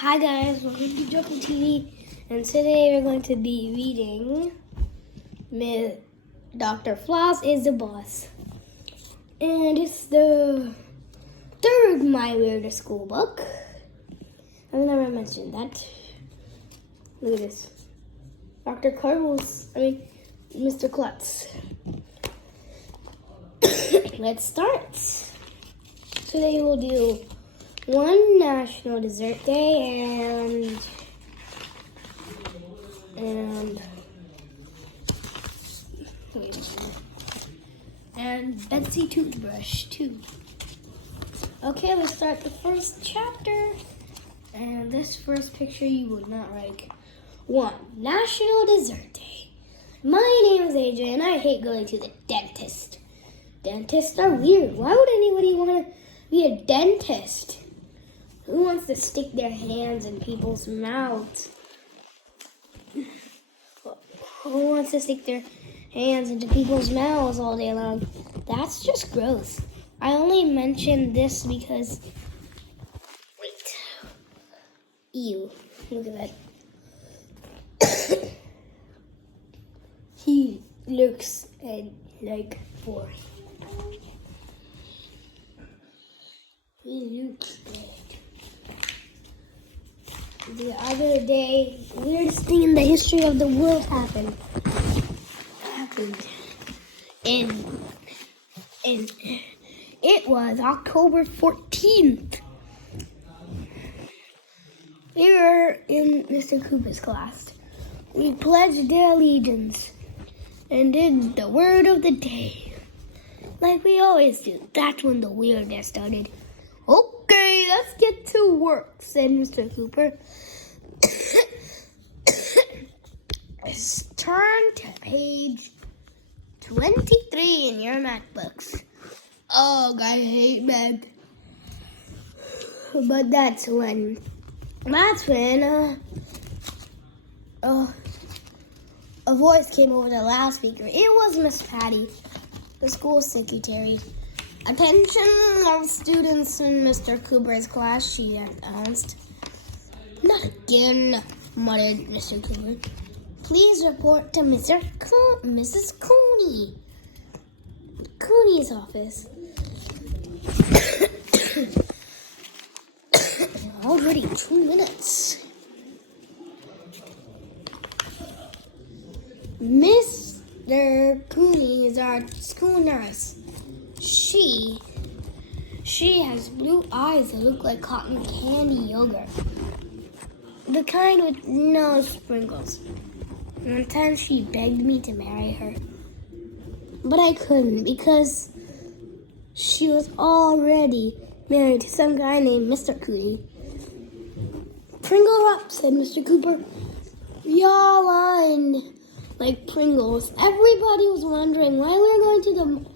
Hi guys, welcome to Jumping TV, and today we're going to be reading Dr. Floss is the Boss. And it's the third My Weird School book. I've never mentioned that. Look at this. Mr. Klutz. Let's start. Today we'll do one National Dessert Day and Betsy Toothbrush too. Okay, let's start the first chapter. And this first picture you would not like. 1. National Dessert Day. My name is AJ and I hate going to the dentist. Dentists are weird. Why would anybody want to be a dentist? Who wants to stick their hands in people's mouths? Who wants to stick their hands into people's mouths all day long? That's just gross. I only mentioned this because... Wait. Ew. Look at that. He looks like boring. He looks bad. The other day, the weirdest thing in the history of the world happened. And it was October 14th. We were in Mr. Cooper's class. We pledged their allegiance and did the word of the day. Like we always do. That's when the weirdness started. Okay, let's get to work, said Mr. Cooper. Let's turn to page 23 in your math books. Oh, I hate math. But that's when a voice came over the loudspeaker. It was Miss Patty, the school secretary. Attention, all students in Mr. Cooper's class, she announced. Not again, muttered Mr. Cooper. Please report to Mrs. Cooney's office. Already 2 minutes. Mr. Cooney is our school nurse. She has blue eyes that look like cotton candy yogurt. The kind with no sprinkles. One time she begged me to marry her. But I couldn't because she was already married to some guy named Mr. Cooney. Pringle up, said Mr. Cooper. Y'all lined like Pringles. Everybody was wondering why we were going to the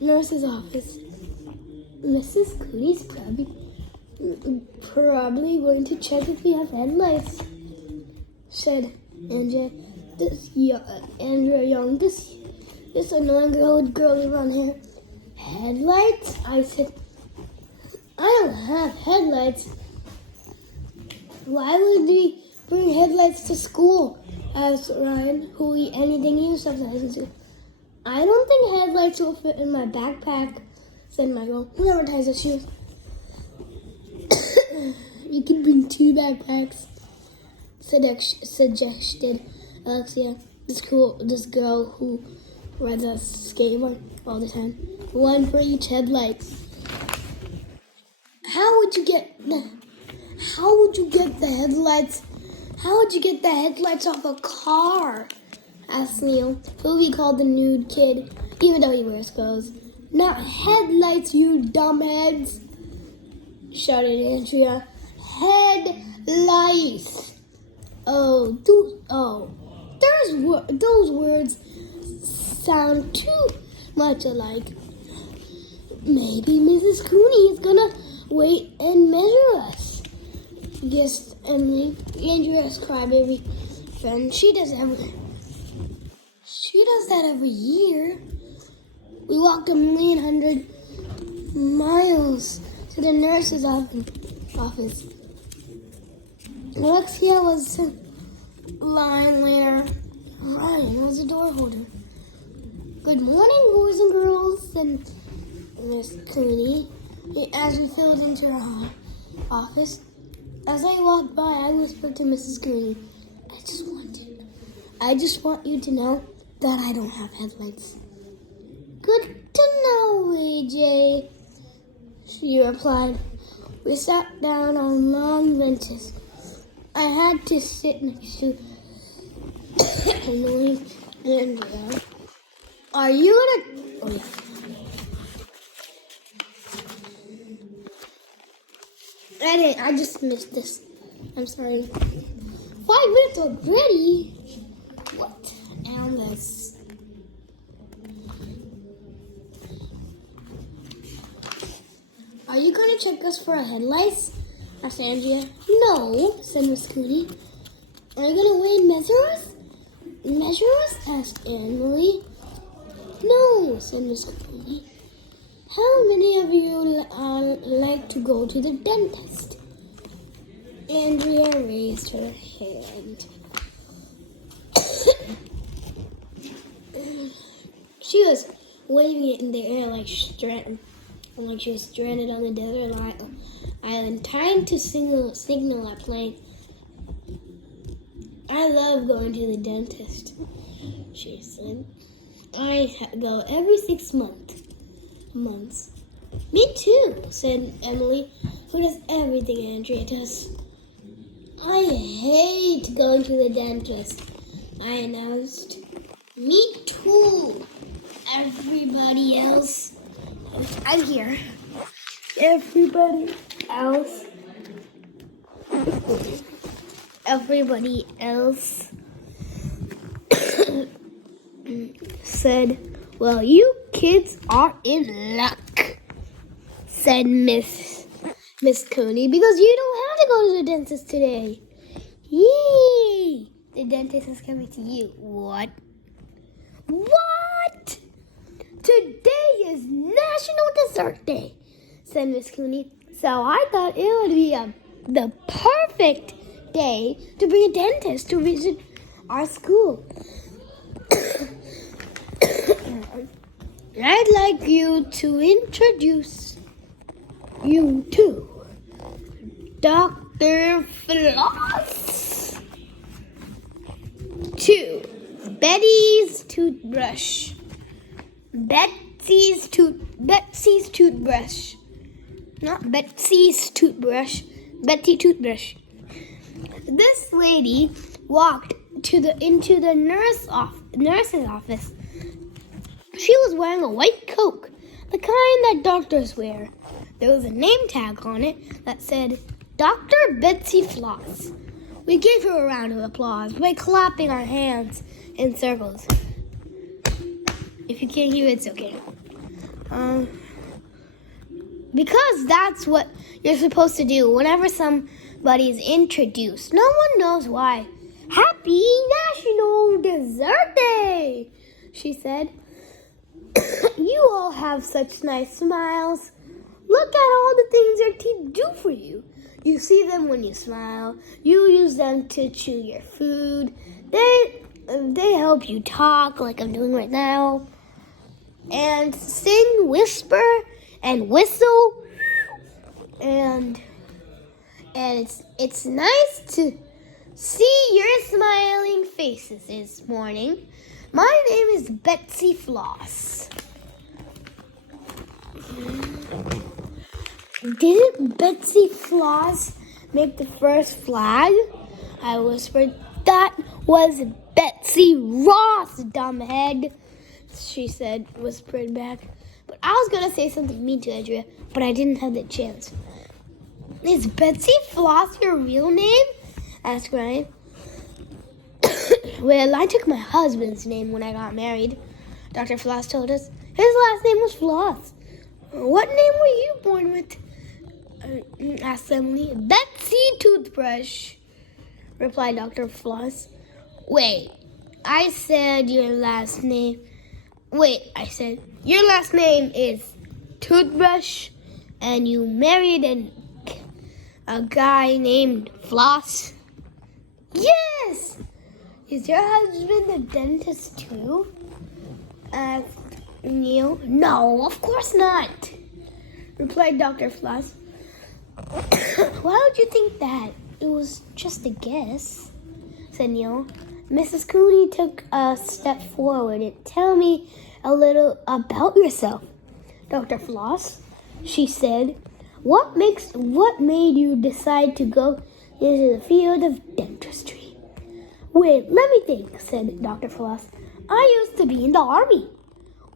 nurse's office. Mrs. Cooney's probably going to check if we have headlights, said Andrea. Andrea Young, this annoying girl with curly brown hair. Headlights? I said, I don't have headlights. Why would we bring headlights to school? Asked Ryan, who anything he sometimes do. I don't think headlights will fit in my backpack, said Michael, who never ties his shoes. You can bring 2 backpacks, suggested Alexia, this girl who rides a skateboard all the time. 1 for each headlight. How would you get the headlights? How would you get the headlights off a car? Asked Neil, who we called the nude kid, even though he wears clothes. Not headlights, you dumbheads, shouted Andrea. Headlights. Those words sound too much alike. Maybe Mrs. Cooney is gonna wait and measure us, guessed Emily, Andrea's crybaby friend. She does that every year. We walked 1,100,000 miles to the nurse's office. Alexia was lying later. Ryan was a door holder. Good morning, boys and girls, said Miss Cooney as we filled into her office. As I walked by, I whispered to Mrs. Cooney, I just want you to know that I don't have headlights. Good to know, AJ, she replied. We sat down on long benches. I had to sit next to Emily and Andrea. Are you gonna... Oh, yeah. I just missed this. I'm sorry. 5 minutes already? What? And this. Are you going to check us for our headlights? Asked Andrea. No, said Miss Cooney. Are you going to weigh and measure us? Measure us? Asked Emily. No, said Miss Cooney. How many of you like to go to the dentist? Andrea raised her hand. She was waving it in the air like she was stranded on the desert island, trying to signal our plane. I love going to the dentist, she said. I go every 6 months. Me too, said Emily, who does everything Andrea does. I hate going to the dentist, I announced. Me too, everybody else. I'm here. Everybody else said, well, you kids are in luck, said Miss Cooney, because you don't have to go to the dentist today. Yay! The dentist is coming to you. What? What? Today is National Dessert Day, said Miss Cooney. So I thought it would be the perfect day to bring a dentist to visit our school. I'd like you to introduce you to Dr. Floss. 2. Betsy's toothbrush. Betsy's toothbrush. Not Betsy's toothbrush. Betsy toothbrush. This lady walked into the nurse's office. She was wearing a white coat, the kind that doctors wear. There was a name tag on it that said, Dr. Betsy Floss. We gave her a round of applause by clapping our hands in circles. If you can't hear it, it's okay. Because that's what you're supposed to do whenever somebody is introduced. No one knows why. Happy National Dessert Day, she said. You all have such nice smiles. Look at all the things your teeth do for you. You see them when you smile. You use them to chew your food. They help you talk like I'm doing right now. And sing, whisper, and whistle. And it's nice to see your smiling faces this morning. My name is Betsy Floss. Didn't Betsy Floss make the first flag? I whispered. That was Betsy Ross, dumbhead, she said, whispered back. But I was going to say something mean to Andrea, but I didn't have the chance. Is Betsy Floss your real name? Asked Ryan. Well, I took my husband's name when I got married, Dr. Floss told us. His last name was Floss. What name were you born with? Asked Emily. Betsy Toothbrush, replied Dr. Floss. Wait, I said your last name is Toothbrush and you married a guy named Floss? Yes! Is your husband a dentist too? Asked Neil. No, of course not, replied Dr. Floss. Why would you think that? It was just a guess, said Neil. Mrs. Cooney took a step forward and tell me a little about yourself, Dr. Floss, she said. What made you decide to go into the field of dentistry? Wait, let me think, said Dr. Floss. I used to be in the army.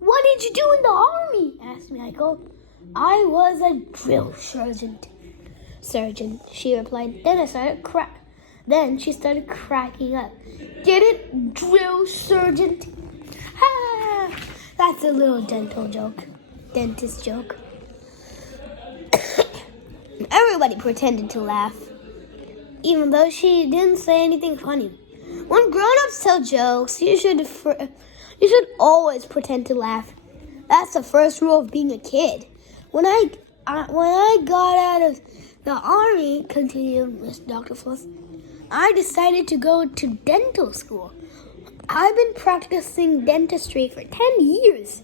What did you do in the army? Asked Michael. I was a drill sergeant, she replied. Then she started cracking up. Get it, drill sergeant? Ha! That's a little dentist joke. Everybody pretended to laugh, even though she didn't say anything funny. When grown-ups tell jokes, you should always pretend to laugh. That's the first rule of being a kid. When I got out of the army, continued Miss Dr. Floss, I decided to go to dental school. I've been practicing dentistry for 10 years.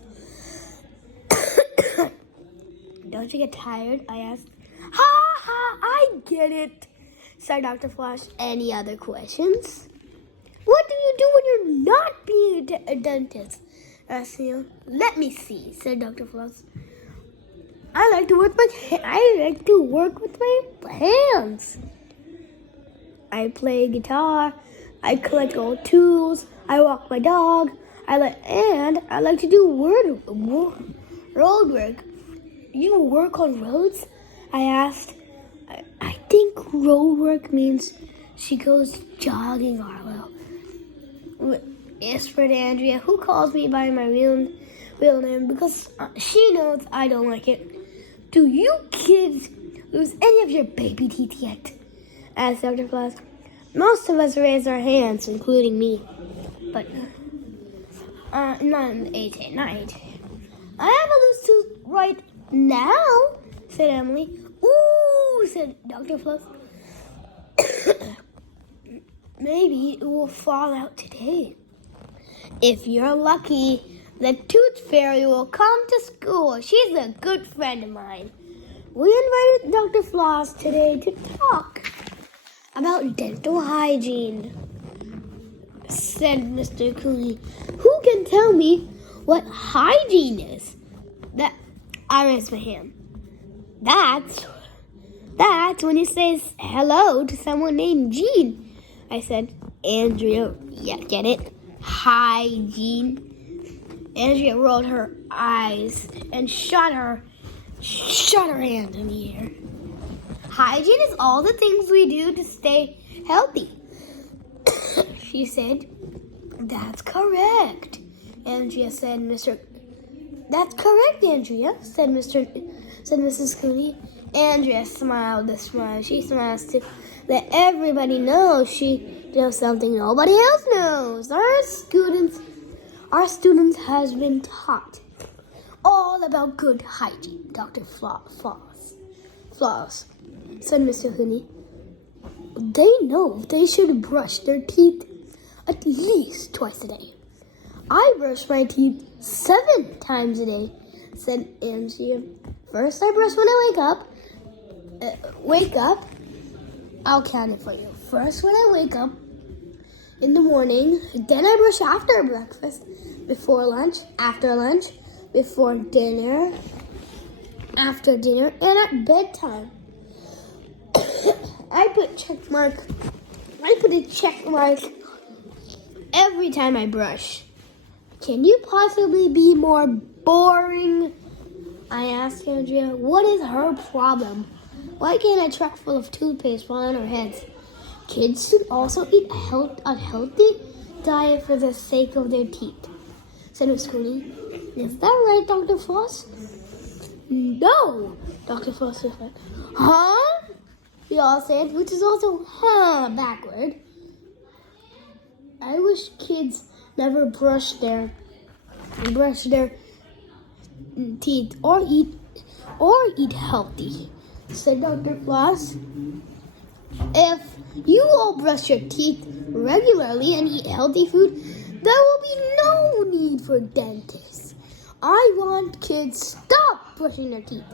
Don't you get tired? I asked. Ha, I get it, said Dr. Floss. Any other questions? What do you do when you're not being a dentist? Asked Neil. Let me see, said Dr. Floss. I like to work with my hands. I play guitar. I collect old tools. I walk my dog. I like to do road work. You work on roads? I asked. I think road work means she goes jogging, Arlo, whispered Andrea, who calls me by my real name because she knows I don't like it. Do you kids lose any of your baby teeth yet? Asked Dr. Floss. Most of us raise our hands, including me. But not in the 8th, not 8th. I have a loose tooth right now, said Emily. Ooh, said Dr. Floss. Maybe it will fall out today. If you're lucky, the tooth fairy will come to school. She's a good friend of mine. We invited Dr. Floss today to talk about dental hygiene, said Mr. Cooney. Who can tell me what hygiene is? That I raised my hand. That's when you say hello to someone named Jean. I said, Andrea, yeah, get it? Hygiene. Andrea rolled her eyes and shot her hand in the air. Hygiene is all the things we do to stay healthy, she said. That's correct, Andrea said. That's correct, Andrea, said Mrs. Cooney. Andrea smiled a smile. She smiles to let everybody know she knows something nobody else knows. Our students has been taught all about good hygiene, Dr. Floss, said Mr. Cooney. They know they should brush their teeth at least twice a day. I brush my teeth 7 times a day, said Andrea. First, I brush when I wake up. I'll count it for you. First, when I wake up in the morning. Then I brush after breakfast, before lunch, after lunch, before dinner, after dinner, and at bedtime. I put a check mark every time I brush. Can you possibly be more boring? I asked Andrea. What is her problem? Why can't a truck full of toothpaste fall on our heads? Kids should also eat a healthy diet for the sake of their teeth, said Miss Cooney. Is that right, Dr. Floss? No, Dr. Floss replied. Huh? We all said, which is also backward. I wish kids never brush their teeth or eat healthy, said Dr. Floss. If you all brush your teeth regularly and eat healthy food, there will be no need for dentists. I want kids to stop brushing their teeth.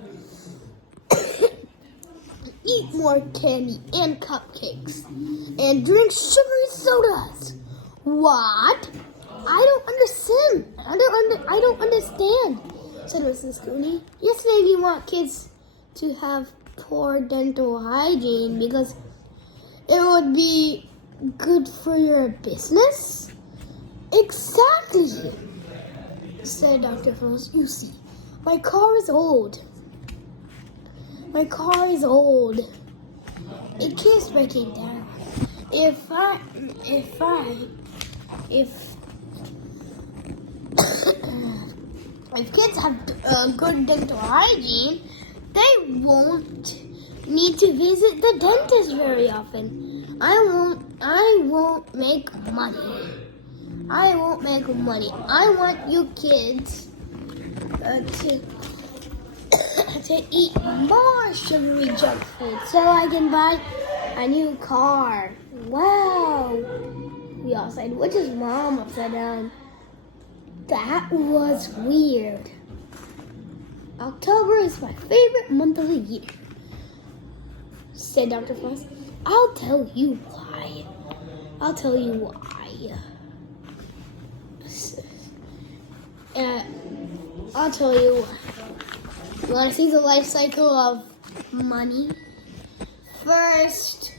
Eat more candy and cupcakes and drink sugary sodas. What? I don't understand. I don't understand, said Mrs. Cooney. Yesterday you want kids to have poor dental hygiene because it would be good for your business? Exactly, said Dr. Floss. You see, my car is old. It keeps breaking down. If kids have good dental hygiene, they won't need to visit the dentist very often. I won't make money. I want you kids to eat more sugary junk food so I can buy a new car. Wow. We all said, which is mom upside down. That was weird. October is my favorite month of the year, said Dr. Floss. I'll tell you why. I'll tell you why. You want to see the life cycle of money? First,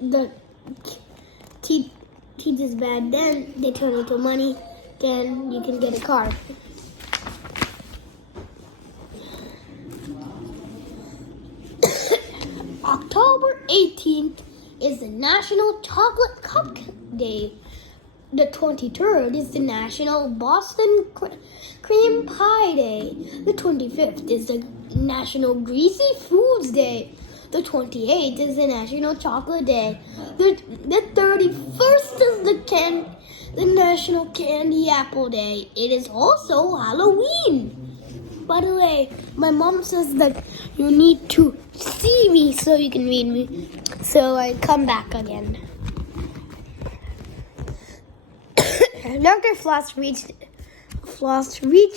the teeth is bad, then they turn into money, then you can get a car. October 18th is the National Chocolate Cupcake Day. The 23rd is the National Boston Cream Pie Day. The 25th is the National Greasy Foods Day. The 28th is the National Chocolate Day. The 31st is the National Candy Apple Day. It is also Halloween. By the way, my mom says that you need to see me so you can read me. So I come back again. Dr. Floss reached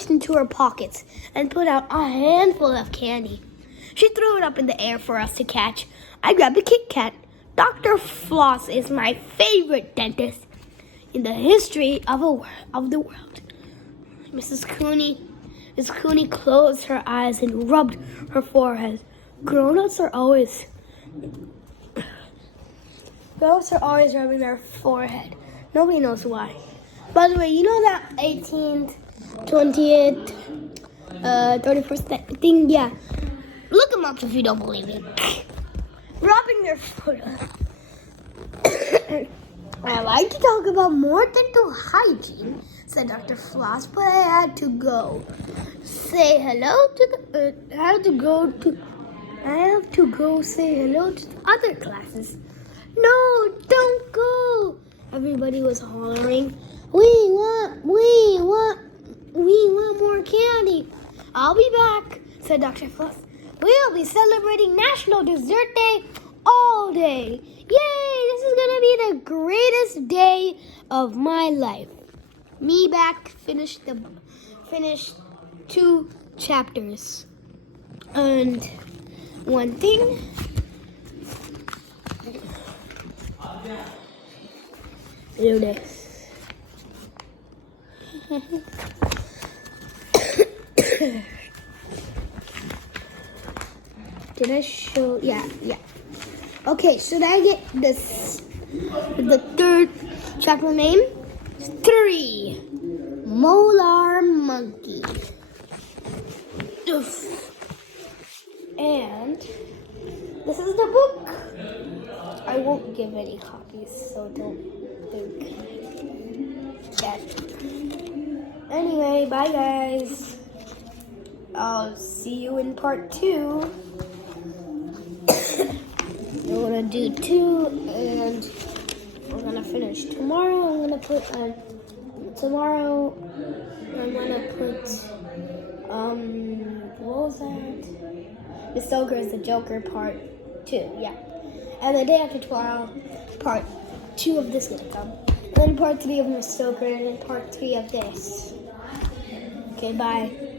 into her pockets and pulled out a handful of candy. She threw it up in the air for us to catch. I grabbed a Kit Kat. Dr. Floss is my favorite dentist in the history of the world. Mrs. Cooney closed her eyes and rubbed her forehead. Grown-ups are always rubbing their forehead. Nobody knows why. By the way, you know that 18th, 20th, 31st thing? Yeah. Look them up if you don't believe it. Rubbing their foot. I like to talk about more dental hygiene, said Dr. Floss, but I had to go. Say hello to I have to go say hello to the other classes. No, don't go. Everybody was hollering. We want more candy. I'll be back, said Dr. Floss. We'll be celebrating National Dessert Day all day. Yay, this is going to be the greatest day of my life. Me back, finished 2 chapters. And one thing. Do this. Did I show? Yeah. Okay, should I get this? The 3rd chapter name? 3 Molar Monkey. And this is the book. I won't give any copies, so don't think that. Anyway, bye guys. I'll see you in part 2. We're gonna do 2, and we're gonna finish tomorrow. I'm gonna put what was that? Miss Ogre is the Joker part 2. Yeah. And the day after tomorrow, part 2 of this is gonna come. And then part 3 of Miss Stoker, and then part 3 of this. Okay, bye.